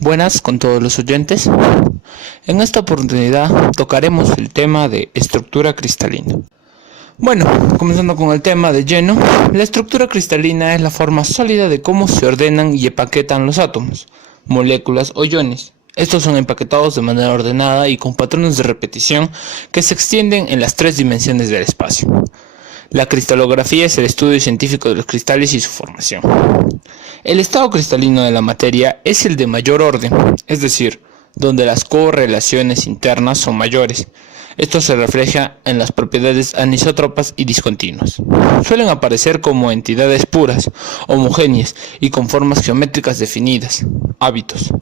Buenas con todos los oyentes. En esta oportunidad tocaremos el tema de estructura cristalina. Bueno, comenzando con el tema de lleno, la estructura cristalina es la forma sólida de cómo se ordenan y empaquetan los átomos, moléculas o iones. Estos son empaquetados de manera ordenada y con patrones de repetición que se extienden en las tres dimensiones del espacio. La cristalografía es el estudio científico de los cristales y su formación. El estado cristalino de la materia es el de mayor orden, es decir, donde las correlaciones internas son mayores. Esto se refleja en las propiedades anisótropas y discontinuas. Suelen aparecer como entidades puras, homogéneas y con formas geométricas definidas, hábitos,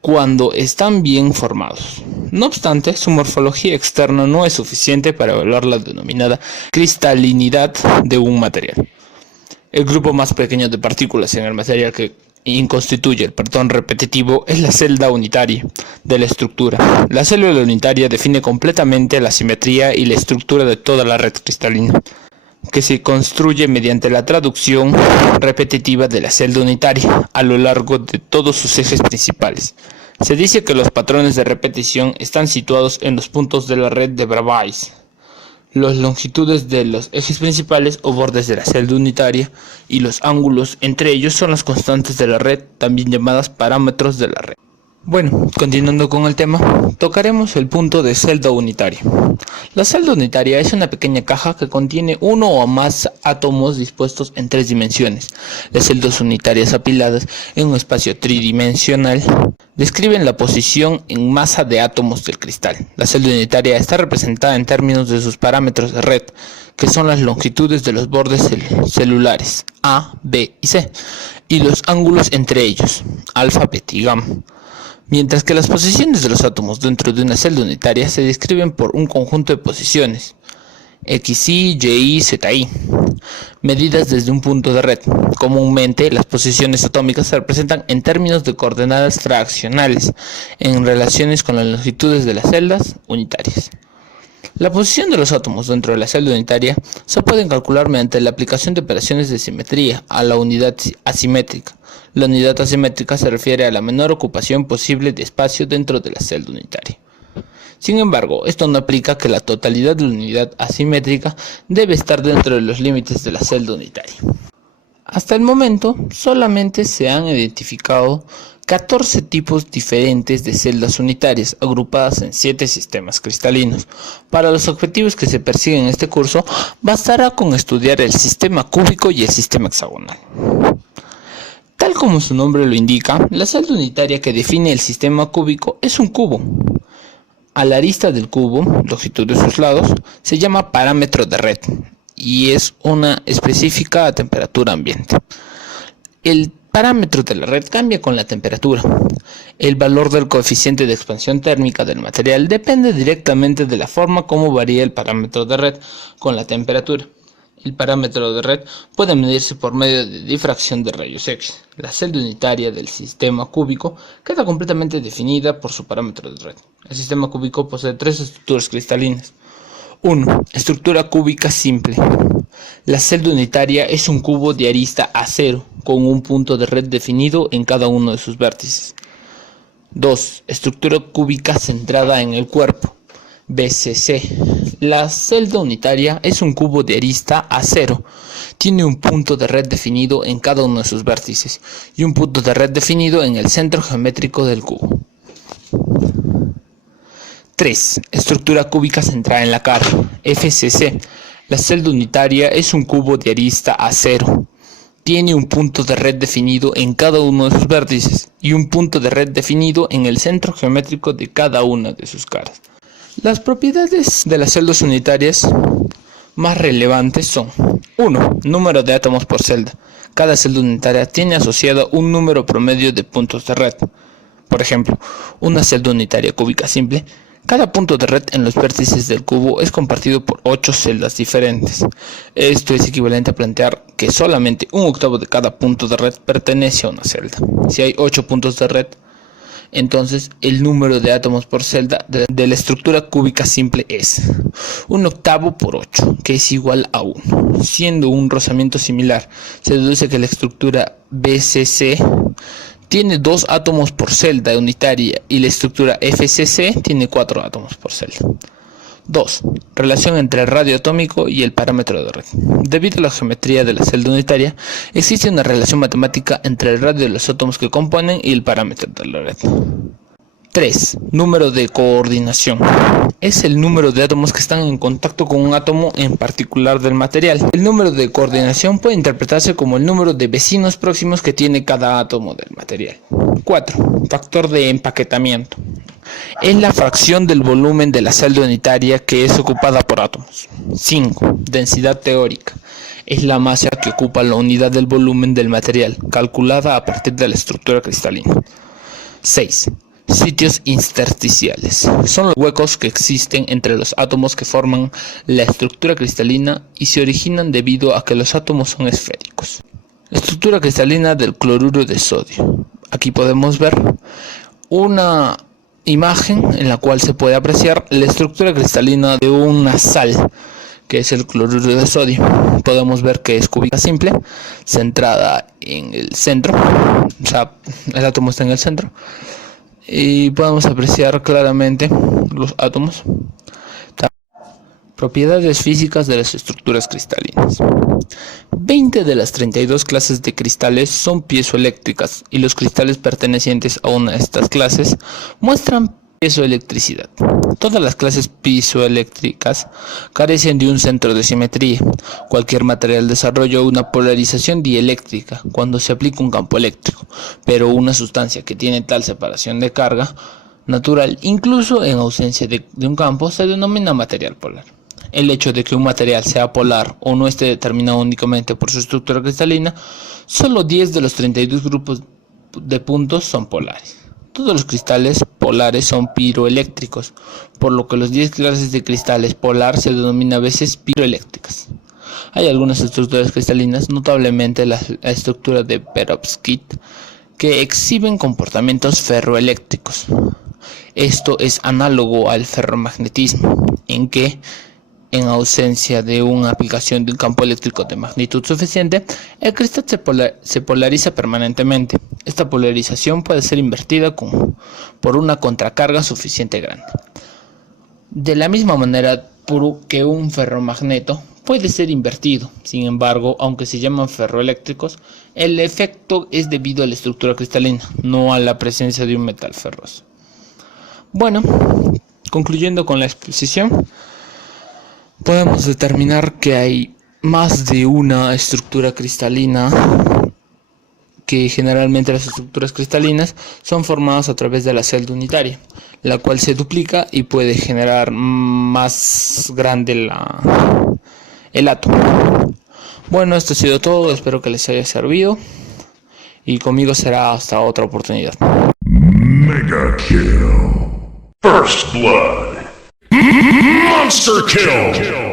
cuando están bien formados. No obstante, su morfología externa no es suficiente para evaluar la denominada cristalinidad de un material. El grupo más pequeño de partículas en el material que constituye el patrón repetitivo es la celda unitaria de la estructura. La célula unitaria define completamente la simetría y la estructura de toda la red cristalina, que se construye mediante la traducción repetitiva de la celda unitaria a lo largo de todos sus ejes principales. Se dice que los patrones de repetición están situados en los puntos de la red de Bravais, las longitudes de los ejes principales o bordes de la celda unitaria, y los ángulos entre ellos son las constantes de la red, también llamadas parámetros de la red. Bueno, continuando con el tema, tocaremos el punto de celda unitaria. La celda unitaria es una pequeña caja que contiene uno o más átomos dispuestos en tres dimensiones. Las celdas unitarias apiladas en un espacio tridimensional describen la posición en masa de átomos del cristal. La celda unitaria está representada en términos de sus parámetros de red, que son las longitudes de los bordes celulares A, B y C, y los ángulos entre ellos, alfa, beta y gamma. Mientras que las posiciones de los átomos dentro de una celda unitaria se describen por un conjunto de posiciones, XY, YY, ZY, medidas desde un punto de red. Comúnmente, las posiciones atómicas se representan en términos de coordenadas fraccionales, en relaciones con las longitudes de las celdas unitarias. La posición de los átomos dentro de la celda unitaria se pueden calcular mediante la aplicación de operaciones de simetría a la unidad asimétrica. La unidad asimétrica se refiere a la menor ocupación posible de espacio dentro de la celda unitaria. Sin embargo, esto no aplica que la totalidad de la unidad asimétrica debe estar dentro de los límites de la celda unitaria. Hasta el momento, solamente se han identificado 14 tipos diferentes de celdas unitarias, agrupadas en 7 sistemas cristalinos. Para los objetivos que se persiguen en este curso, bastará con estudiar el sistema cúbico y el sistema hexagonal. Tal como su nombre lo indica, la celda unitaria que define el sistema cúbico es un cubo. A la arista del cubo, longitud de sus lados, se llama parámetro de red y es una específica a temperatura ambiente. El parámetro de la red cambia con la temperatura. El valor del coeficiente de expansión térmica del material depende directamente de la forma como varía el parámetro de red con la temperatura. El parámetro de red puede medirse por medio de difracción de rayos X. La celda unitaria del sistema cúbico queda completamente definida por su parámetro de red. El sistema cúbico posee 3 estructuras cristalinas. 1. Estructura cúbica simple. La celda unitaria es un cubo de arista A0 con un punto de red definido en cada uno de sus vértices. 2. Estructura cúbica centrada en el cuerpo. BCC. La celda unitaria es un cubo de arista A0. Tiene un punto de red definido en cada uno de sus vértices y un punto de red definido en el centro geométrico del cubo. 3. Estructura cúbica centrada en la cara. FCC. La celda unitaria es un cubo de arista A0. Tiene un punto de red definido en cada uno de sus vértices y un punto de red definido en el centro geométrico de cada una de sus caras. Las propiedades de las celdas unitarias más relevantes son: 1. Número de átomos por celda. Cada celda unitaria tiene asociado un número promedio de puntos de red. Por ejemplo, una celda unitaria cúbica simple, cada punto de red en los vértices del cubo es compartido por 8 celdas diferentes. Esto es equivalente a plantear que solamente un octavo de cada punto de red pertenece a una celda. Si hay 8 puntos de red, entonces el número de átomos por celda de la estructura cúbica simple es 1/8 por 8, que es igual a 1. Siendo un rozamiento similar, se deduce que la estructura BCC tiene 2 átomos por celda unitaria y la estructura FCC tiene 4 átomos por celda. 2. Relación entre el radio atómico y el parámetro de red. Debido a la geometría de la celda unitaria, existe una relación matemática entre el radio de los átomos que componen y el parámetro de la red. 3. Número de coordinación. Es el número de átomos que están en contacto con un átomo en particular del material. El número de coordinación puede interpretarse como el número de vecinos próximos que tiene cada átomo del material. 4. Factor de empaquetamiento. Es la fracción del volumen de la celda unitaria que es ocupada por átomos. 5. Densidad teórica. Es la masa que ocupa la unidad del volumen del material, calculada a partir de la estructura cristalina. 6. Sitios intersticiales. Son los huecos que existen entre los átomos que forman la estructura cristalina y se originan debido a que los átomos son esféricos. Estructura cristalina del cloruro de sodio. Aquí podemos ver una imagen en la cual se puede apreciar la estructura cristalina de una sal, que es el cloruro de sodio. Podemos ver que es cúbica simple, centrada en el centro, o sea, el átomo está en el centro, y podemos apreciar claramente los átomos. Propiedades físicas de las estructuras cristalinas. 20 de las 32 clases de cristales son piezoeléctricas y los cristales pertenecientes a una de estas clases muestran piezoelectricidad. Todas las clases piezoeléctricas carecen de un centro de simetría. Cualquier material desarrolla una polarización dieléctrica cuando se aplica un campo eléctrico, pero una sustancia que tiene tal separación de carga natural, incluso en ausencia de un campo, se denomina material polar. El hecho de que un material sea polar o no esté determinado únicamente por su estructura cristalina, solo 10 de los 32 grupos de puntos son polares. Todos los cristales polares son piroeléctricos, por lo que los 10 clases de cristales polar se denominan a veces piroeléctricas. Hay algunas estructuras cristalinas, notablemente la estructura de perovskite, que exhiben comportamientos ferroeléctricos. Esto es análogo al ferromagnetismo, en que, en ausencia de una aplicación de un campo eléctrico de magnitud suficiente, el cristal se polariza permanentemente. Esta polarización puede ser invertida por una contracarga suficiente grande. De la misma manera que un ferromagneto puede ser invertido. Sin embargo, aunque se llaman ferroeléctricos, el efecto es debido a la estructura cristalina, no a la presencia de un metal ferroso. Bueno, concluyendo con la exposición, podemos determinar que hay más de una estructura cristalina, que generalmente las estructuras cristalinas son formadas a través de la celda unitaria, la cual se duplica y puede generar más grande el átomo. Bueno, esto ha sido todo, espero que les haya servido y conmigo será hasta otra oportunidad. Mega Kill. First Blood. Monster Kill.